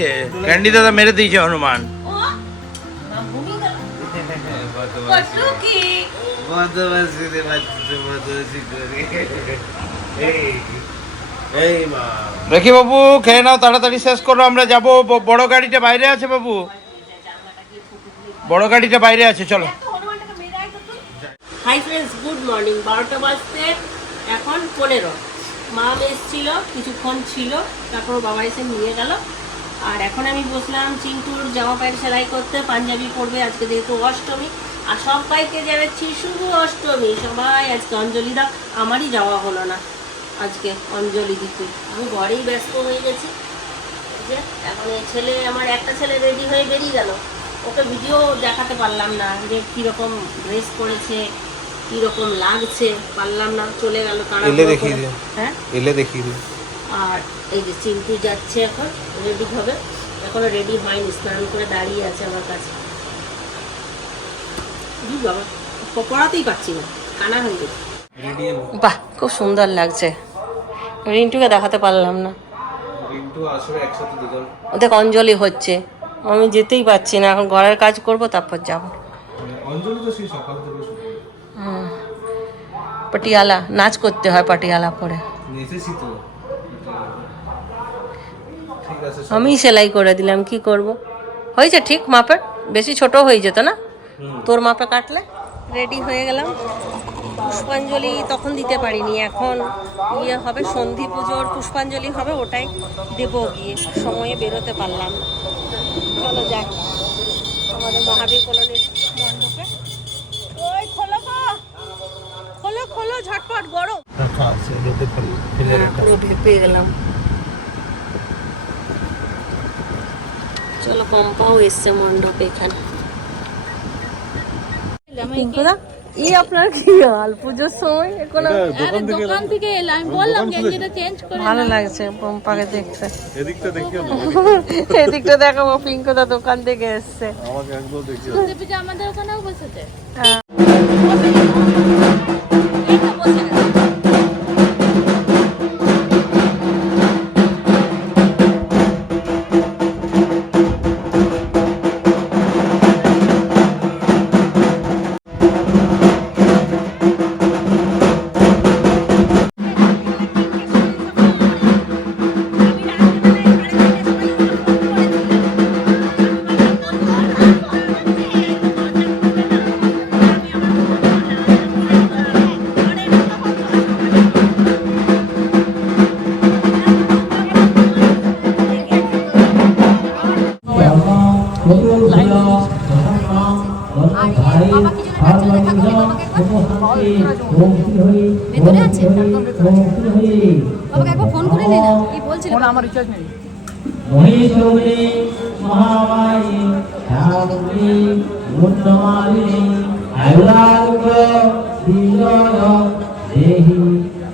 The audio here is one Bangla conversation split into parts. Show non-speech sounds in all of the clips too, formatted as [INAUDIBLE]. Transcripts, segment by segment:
দিয়েছে ক্যান্ডি দাদা মেরে দিয়েছে হনুমান। ও মা ভূমি গেল কটু কি বদমাসি রে বাচ্চা বদমাসি করে। এই এই মা। রেখি বাবু খেয়ে নাও তাড়াতাড়ি শেষ করো আমরা যাব। বড় গাড়িটা বাইরে আছে বাবু। বড় গাড়িটা বাইরে আছে চলো। হাই ফ্রেন্ডস গুড মর্নিং বারোটা বাজতে এখন পনেরো। মা এসেছিল কিছুক্ষণ ছিল তারপর বাবা এসে নিয়ে গেল। আর এখন আমি বসলাম চিন্টুর জামা প্যান্ট সেলাই করতে পাঞ্জাবি পরবে আজকে যেহেতু অষ্টমী। আর সবাইকে জানাচ্ছি শুধু অষ্টমী। সবাই আজকে অঞ্জলি দাও আমারই যাওয়া হলো না আজকে অঞ্জলি দিতে। আমি ঘরেই ব্যস্ত হয়ে গেছি। যে এখন এই ছেলে আমার একটা ছেলে রেডি হয়ে বেরিয়ে গেল। ওকে ভিডিও দেখাতে পারলাম না যে কীরকম ড্রেস পরেছে কীরকম লাগছে পারলাম না চলে গেল দিও। হ্যাঁ? এলে দেখিয়ে দিই আর এই যে চিন্টু যাচ্ছে এখন রেডি হবে। এখনও রেডি হয়নি স্নান করে দাঁড়িয়ে আছে আমার কাছে। বাবা পড়াতেই পারছি না কানা হয়ে গেছে। বাহ খুব সুন্দর লাগছে। রিন্টুকে দেখাতে পারলাম না। রিন্টু আসলে একসাথে দুজন। ওদের অঞ্জলি হচ্ছে। আমি যেতেই পারছি না এখন ঘরের কাজ করব তারপর যাব। অঞ্জলি তো সেই সকাল থেকে শুরু। পটিয়ালা নাচ করতে হয় পাটিয়ালা পরে। আমি সেলাই করে দিলাম কি করব? হয়েছে ঠিক মাপের? বেশি ছোট হয়ে যেত না? তোর মাপে কাটলে? রেডি হয়ে গেলাম। পুষ্পাঞ্জলি তখন দিতে পারিনি এখন ইয়ে হবে সন্ধি পুজোর পুষ্পাঞ্জলি হবে ওটাই দেব গিয়ে। সময়ে বেরোতে পারলাম। চলো যাক আমাদের মহাবীর কলোনির মণ্ডপে। ওই খোলো খোলো খোলো ঝটপট গরম। পুরো ভেপে গেলাম। পম্পাও এসছে মণ্ডপে এখানে। পিঙ্কুদা এই আপনার কি হাল? পুজোর সময় কোনো দোকান থেকে এলাম। বললাম চেঞ্জ করে ভালো লাগছে পম্পাকে দেখতে। এদিকটা দেখিও [LAUGHS] এদিকটা দেখাবো পিঙ্কদা দোকান থেকে এসছে। আমাকে একদম দেখিও আমাদের ওখানেও বসেছে। ভেতরে আছে বাবাকে একবার ফোন করে নে না কি বলছিল মহেশ্বরে মহামায়ী ঠাকুরী মুন্ডমালিনী আয়ুরাগ বিজয় দেহি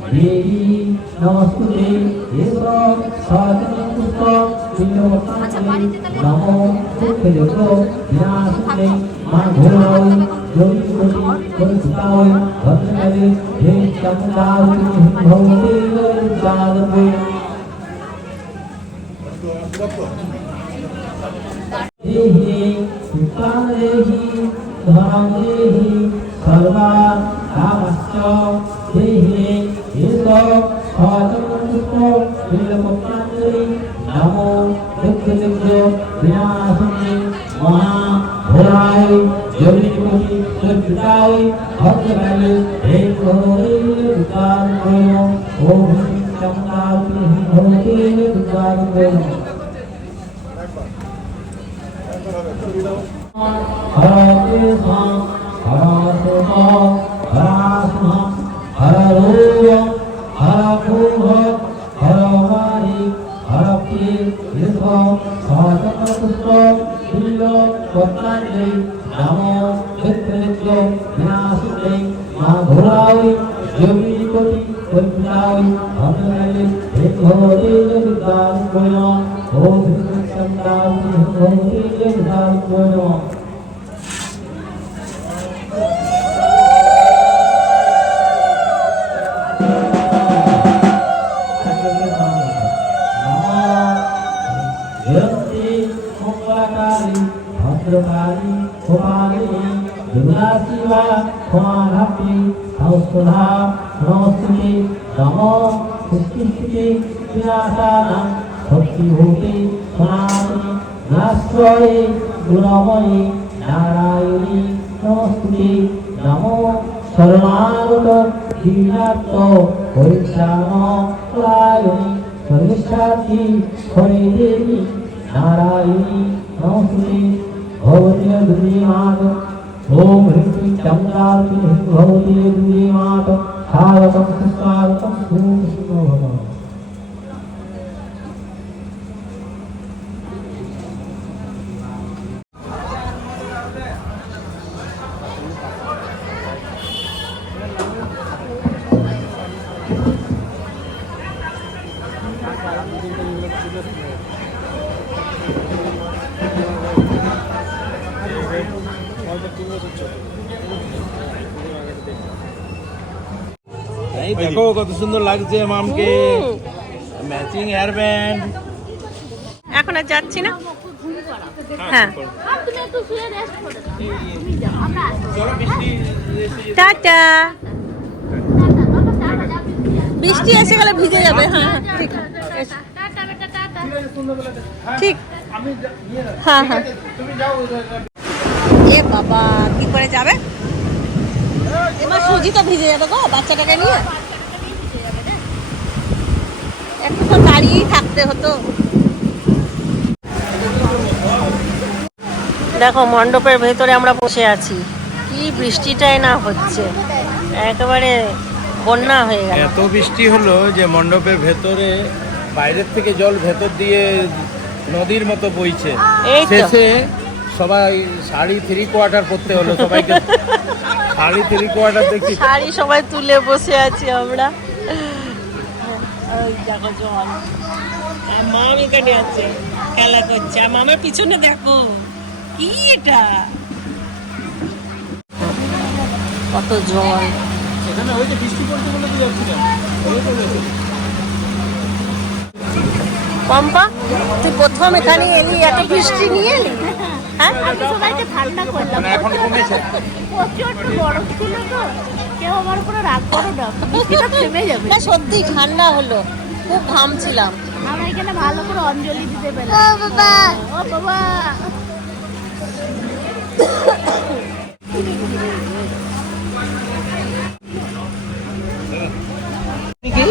দেবী নমস্তুতে এস সচন পুষ্প নমো সুখদেব মা ঘোরাই যোগী पुरस्ताय भद्रकले हे चंदावती भवती लज्जादपे देहि सुतानेहि धनेहि सर्वा कामस्य देहि हितो आत्मनिष्ठो विलपत्राणि नमो दुःख दुःख विनाशने महा भोरा জমিকুহি সুতাই ভদ্রকালে হে কোহি দুকার কোন ওম চমকাতি ভোতি দুকার কোন হরে কৃষ্ণ হরে কৃষ্ণ হরে কৃষ্ণ হরে রূপ হরে কুম্ভ হরে হরি হরে কৃষ্ণ হরে কৃষ্ণ বিল্ল কর্তাঞ্জলি নমো মিত্র মিত্র বিনাশিতে মা ঘোরাই যোগীপতি পরিপ্রাই ভদ্রকালী ভেদভবতি যোগদান কোন শিবা ক্ষমাধাত্রী সংস্থা নমস্তুতে নম সৃষ্টিস্থিতি বিনাশানাং শক্তিভূতে সনাতনী, নাশ্রয়ে, গুণময়ী, নারায়ণী, নমস্তুতে, নমো শরণাগত দীনাত্ম পরিত্রাণ পরায়ণী সর্বেশার্থী হরে দেবী নারায়ণী, নমস্তুতে ভগবতী দুর্গে মাত ওম হ্রিং চন্দ্রার্তি ভগবতী দুর্গে মাত স্বাগতম সুস্বাগতম সুকৃষ্ণ দেখো কত সুন্দর লাগছে মামকে। ম্যাচিং হেয়ার ব্যান্ড এখন আর যাচ্ছি না? হ্যাঁ বৃষ্টি টাটা। বৃষ্টি এসে গেলে ভিজে যাবে হ্যাঁ হ্যাঁ ঠিক। ঠিক। হ্যাঁ হ্যাঁ। এ বাবা কি করে যাবে? এবার সুজি তো ভিজে যাবে গো বাচ্চাটাকে নিয়ে। একটু তো দাঁড়িয়েই থাকতে হতো। দেখো মণ্ডপের ভেতরে আমরা বসে আছি। কি বৃষ্টিটাই না হচ্ছে। একেবারে বন্যা হয়ে গেল। এত বৃষ্টি হলো যে মণ্ডপের ভেতরে বাইরের থেকে জল ভেতর দিয়ে নদীর মতো বইছে। শেষে সবাই শাড়ি থ্রি কোয়ার্টার পরতে হলো সবাইকে। [LAUGHS] শাড়ি থ্রি কোয়ার্টার দেখি। শাড়ি সবাই তুলে বসে আছি আমরা। দেখো জল। আর মাম এখানে আছে খেলা করছে। আর মামের পিছনে দেখো কি এটা? কত জল। এখানে ওই যে বৃষ্টি পড়ছে বলে তো যাচ্ছিলাম ওই পম্পা তুই প্রথম এখানে এলি এত বৃষ্টি নিয়ে এলি? হ্যাঁ? আমি সবাইকে ঠান্ডা করলাম। মানে এখন কমেছে। প্রচণ্ড গরম ছিল তো। কেউ আমার উপরে রাগ করো না। বৃষ্টিটা থেমে যাবে। না সত্যি ঠান্ডা হলো। খুব ঘামছিলাম। আমরা এখানে ভালো করে অঞ্জলি দিতে পেলাম। ও বাবা। ও বাবা।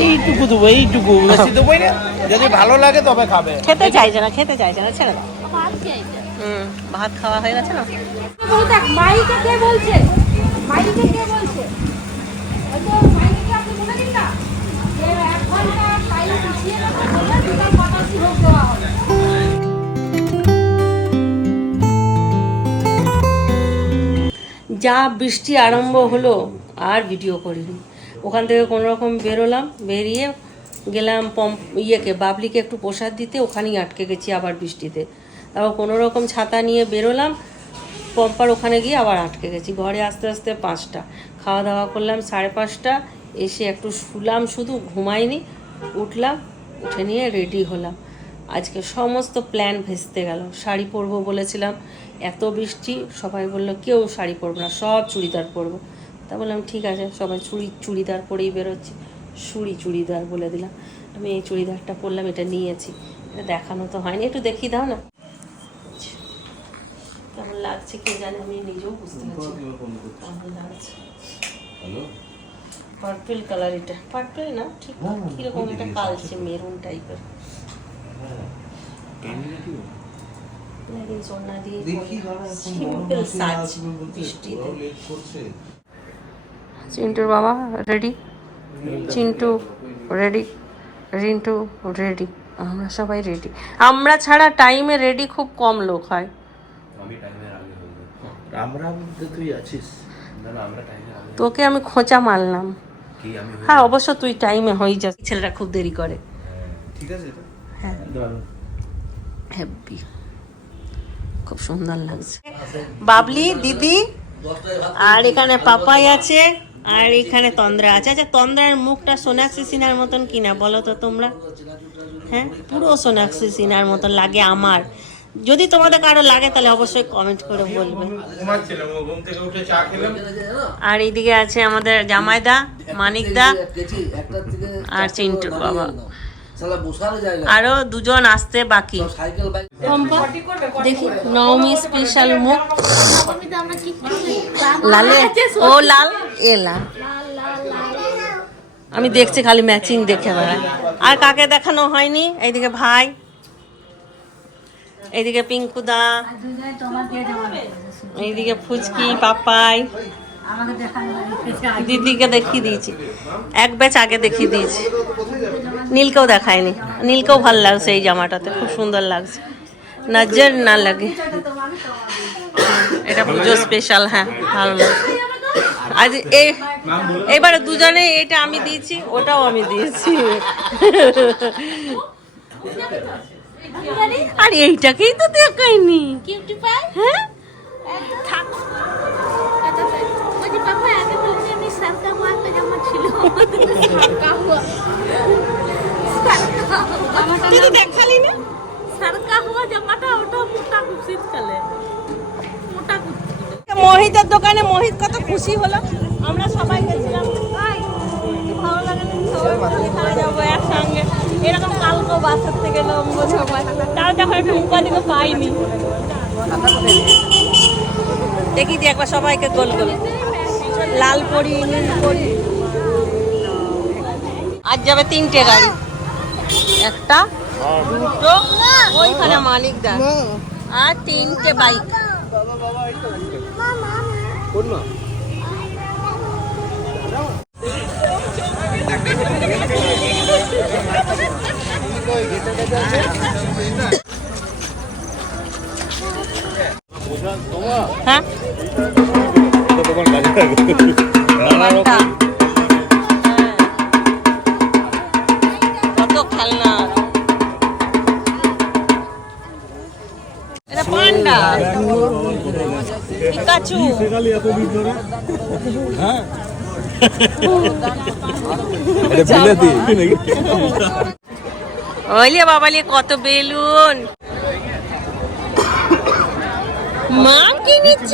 এইটুকু দেবো এইটুকু। বেশি দেবোই না। যদি ভালো লাগে তবে খাবে। খেতে চাইছে না খেতে চাইছে না ছেড়ে দাও। ভাত খাওয়া হয়ে গেছে না? মাইকে কে বলছে? মাইকে কে বলছে ওই তো মাইকে আপনি বলে দিন না যে এক ঘণ্টা টাইম পিছিয়ে রাখা হলে বিকাল কটার ভোগ দেওয়া হবে যা বৃষ্টি আরম্ভ হলো, আর ভিডিও করিনি। ওখান থেকে কোনো রকম বেরোলাম, বেরিয়ে গেলাম পম্প ইয়েকে, বাবলিকে একটু প্রসাদ দিতে, ওখানেই আটকে গেছি আবার বৃষ্টিতে। তারপর কোনো রকম ছাতা নিয়ে বেরোলাম পম্পার ওখানে গিয়ে আবার আটকে গেছি। ঘরে আস্তে আস্তে পাঁচটা। খাওয়া দাওয়া করলাম সাড়ে পাঁচটা এসে একটু শুলাম শুধু ঘুমাইনি উঠলাম উঠে নিয়ে রেডি হলাম। আজকে সমস্ত প্ল্যান ভেস্তে গেল। শাড়ি পরবো বলেছিলাম এত বৃষ্টি সবাই বলল কেউ শাড়ি পরবো না সব চুড়িদার পরবো। তা বললাম ঠিক আছে সবাই চুড়ি চুড়িদার পরেই বেরোচ্ছি। সুড়ি চুড়িদার বলে দিলাম। আমি এই চুড়িদারটা পরলাম এটা নিয়েছি। এটা দেখানো তো হয়নি একটু দেখিয়ে দাও না। কেমন লাগছে কে জানে আমি নিজেও বুঝতে পারছি। কেমন লাগছে? পার্পল কালার এটা। পার্পল না? ঠিক কীরকম একটা কালচে মেরুন টাইপের চিন্টুর বাবা ready Chintu ready Rintu ready আমরা সবাই রেডি আমরা ছাড়া টাইমে রেডি খুব কম লোক হয়। আমরা মধ্যে তুই আছিস? না না আমরা টাইমে আগে তোকে আমি খোঁচা মারলাম। আমি হ্যাঁ অবশ্য তুই টাইমে হয়ে যাস। ছেলেটা খুব দেরি করে। ঠিক আছে হ্যাঁ। হ্যাপি খুব সুন্দর লাগছে। বাবলি দিদি আর এখানে পাপাই আছে আর এখানে তন্দ্রা আছে। আচ্ছা তন্দ্রার মুখটা সোনাক্ষী সিনহার মতন কিনা বলো তো তোমরা? হ্যাঁ পুরো সোনাক্ষী সিনহার মতন লাগে আমার। যদি তোমাদের কারও লাগে, তাহলে অবশ্যই কমেন্ট করে বলবে। আর এইদিকে আছে আমাদের জামাইদা, মানিকদা আর চিন্টুর বাবা। আরও দুজন আসতে বাকি। দেখি নবমী স্পেশাল মুখ? লালে? ও লাল? এ লাল। আমি দেখছি খালি ম্যাচিং দেখে আর কাকে দেখানো হয়নি? এইদিকে ভাই। এইদিকে পিঙ্কুদা এইদিকে ফুচকি, পাপাই। দিদিকে দেখিয়ে দিয়েছি। এক ব্যাচ আগে দেখিয়ে দিয়েছি। নীলকেও দেখায়নি। নীলকেও ভালো লাগছে এই জামাটাতে, খুব সুন্দর লাগছে। নজর না লাগে। এটা পুজো স্পেশাল হ্যাঁ ভালো লাগে আজ এই এবারে দুজনে এটা আমি দিয়েছি, ওটাও আমি দিয়েছি। আর এইটাকেই তো দেখাইনি কিউটি পাই? হ্যাঁ? থাক। দেখালি না? সারকা হওয়া জামাটা ওটা মোটা খুব শীতকালে মোটা মোহিতের দোকানে মোহিত কত খুশি হলো? আমরা সবাই গেছিলাম। ভালো লাগে সবাই খাওয়া যাব। একসঙ্গে। এরকম কালকেও বাসার থেকে লম্ব সবাই তাও দেখো একটা উপাধিকে পাইনি। দেখি দি একবার সবাইকে গোল গোল। লাল পরি নীল পরি। আজ যাবে তিনটে গাড়ি। একটা দুটো ওইখানে মালিক দা। আর তিনটে বাইক। হ্যাঁ ওইলে বাবালে কত বেলুন। মা, কি নিচ্ছ?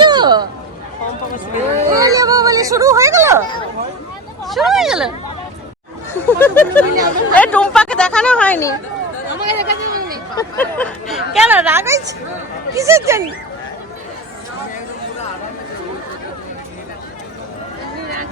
ওইলে বাবালে শুরু হয়ে গেল? শুরু হয়ে গেল? এই টুম্পাকে দেখানো হয়নি। কেন, রাগ কিসের জন্য কি হইছে তন্দ্রা যে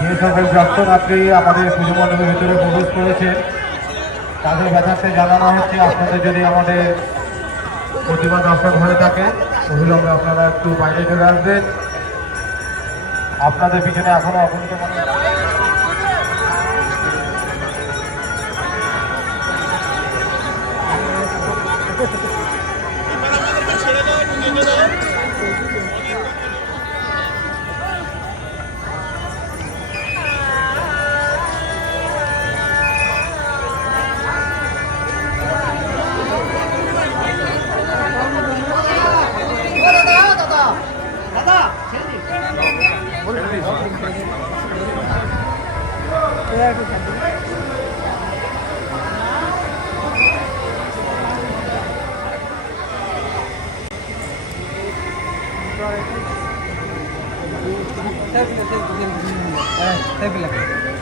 যে সকল দর্শনার্থী আমাদের পুজো মণ্ডপের ভিতরে প্রবেশ করেছে তাদের ব্যাপারটা জানানো হচ্ছে, আপনাদের যদি আমাদের প্রতিমা দর্শন হয়ে থাকে অবিলম্বে আপনারা একটু বাইরে চলে আসবেন। আপনাদের পিছনে এখনও অগণিত মানুষ Thank you.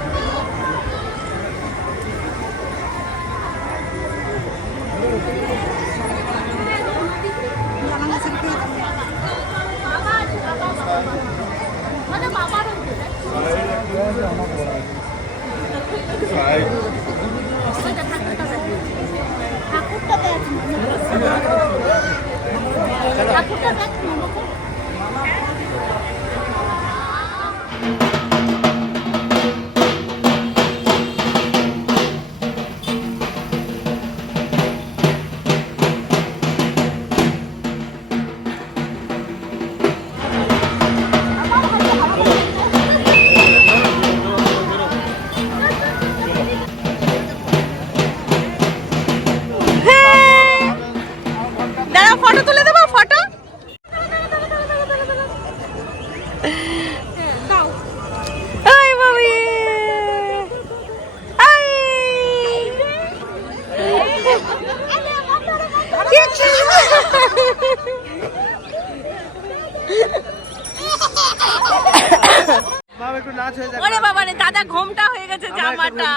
ওরে বাবা রে দাদা ঘোমটা হয়ে গেছে জামাটা।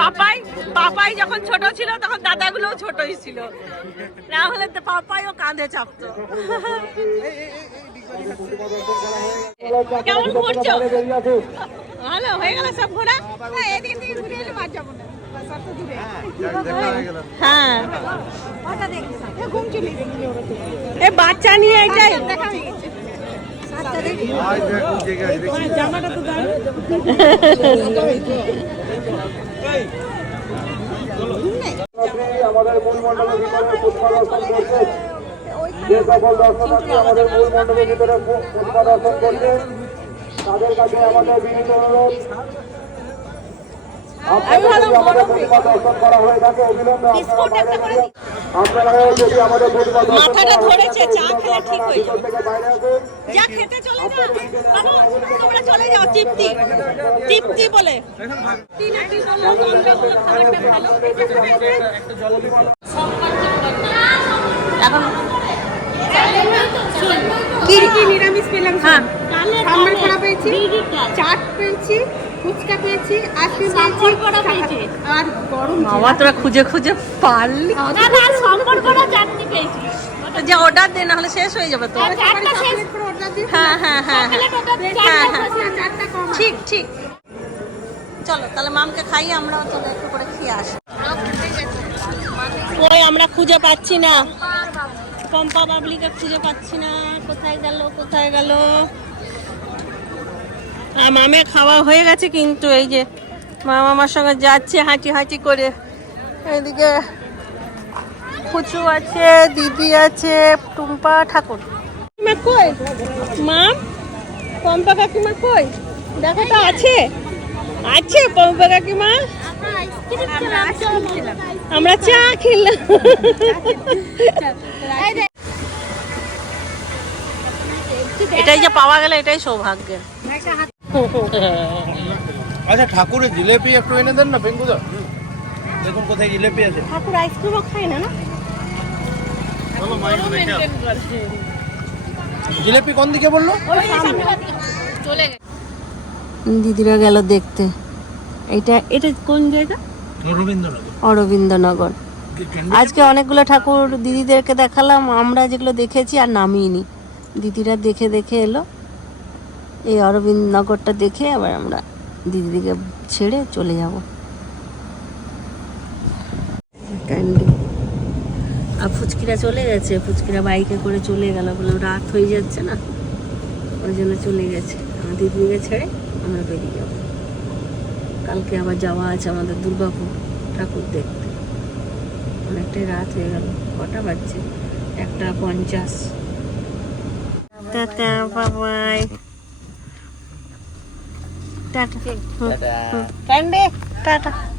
পাপাই পাপাই যখন ছোট ছিল তখন দাদাগুলোও ছোটই ছিল। না হলে তো পাপাইও কাঁধে চাপতো। কেমন ঘুরছো ভালো হয়ে গেল সব ঘোরা এদিকে থেকে ঘুরে এলে বাদ যাব না হ্যাঁ এ বাচ্চা নিয়ে এটাই আমাদের মূল মণ্ডপের ভিতরে পুষ্পা দর্শন করছে যে সকল দর্শনার্থী আমাদের মূল মণ্ডপের ভিতরে পুষ্পা দর্শন করছে। তাদের কাছে আমাদের বিনীত অনুরোধ। আমাদের পুষ্পা দর্শন করা হয়ে থাকে অবিলম্বে আপনারা যদি আমাদের পুষ্পা দর্শন করা হয়ে থাকে, চা খেলে অবিলম্বে ঠিক ভিতর থেকে বাইরে আসুন। যা খেতে চলে যা তোমরা চলে যাও তৃপ্তি। তৃপ্তি বলে। তৃপ্তি নাকি বলল, তোমরা বলল খাবারটা ভালো। এখন কি কি নিরামিষ পেলাম হ্যাঁ। সাম্বার করা পেয়েছি চাট পেয়েছি ফুচকা পেয়েছি আইসক্রিম পেয়েছি আর গরম বাবা তোরা খুঁজে খুঁজে পারলি। না না সম্পর করা চাটনি পেয়েছি। যে অর্ডার দে না হলে শেষ হয়ে যাবে তো হ্যাঁ হ্যাঁ হ্যাঁ হ্যাঁ হ্যাঁ, হ্যাঁ। ঠিক ঠিক। চলো তাহলে মামকে খাইয়ে আমরাও চলো একটু করে খেয়ে আসি। আমরা খুঁজে পাচ্ছি না। পম্পা বাবলিকে খুঁজে পাচ্ছি না। কোথায় গেল কোথায় গেল? আর মামে খাওয়া হয়ে গেছে কিন্তু এই যে মা মামার সঙ্গে যাচ্ছে হাঁটি হাঁটি করে। এদিকে ফুচু আছে, দিদি আছে, টুম্পা, ঠাকুর। কই? মাম পম্পা কাকিমা কই? দেখো তো আছে। আছে পম্পা কাকিমা আমরা চা খেলাম। এটাই যে পাওয়া গেল এটাই সৌভাগ্যের আচ্ছা ঠাকুরের জিলেপি একটু এনে দেন না পেঙ্গুদা দেখুন কোথায় জিলেপি আছে। ঠাকুর আইসক্রিমও খায় না না? জিলেপি কোন দিকে বলল? দিদিরা গেল দেখতে। এটা এটা কোন জায়গা? রবীন্দ্রনাথ অরবিন্দনগর আজকে অনেকগুলো ঠাকুর দিদিদেরকে দেখালাম আমরা যেগুলো দেখেছি আর নামিনি। দিদিরা দেখে দেখে এলো। এই অরবিন্দনগরটা দেখে আবার আমরা দিদিদিকে ছেড়ে চলে যাব। ক্যান্ডি আর ফুচকিরা চলে গেছে। ফুচকিরা বাইকে করে চলে গেল। বলে রাত হয়ে যাচ্ছে না। ওই জন্য চলে গেছে। আমার দিদিকে ছেড়ে আমরা বেরিয়ে যাব। কালকে আবার যাওয়া আছে আমাদের দুর্গাপুর ঠাকুর দেখতে। অনেকটাই রাত হয়ে গেল কটা বাজছে? একটা পঞ্চাশ। টাটা বাবাই। টাটা। টাটা।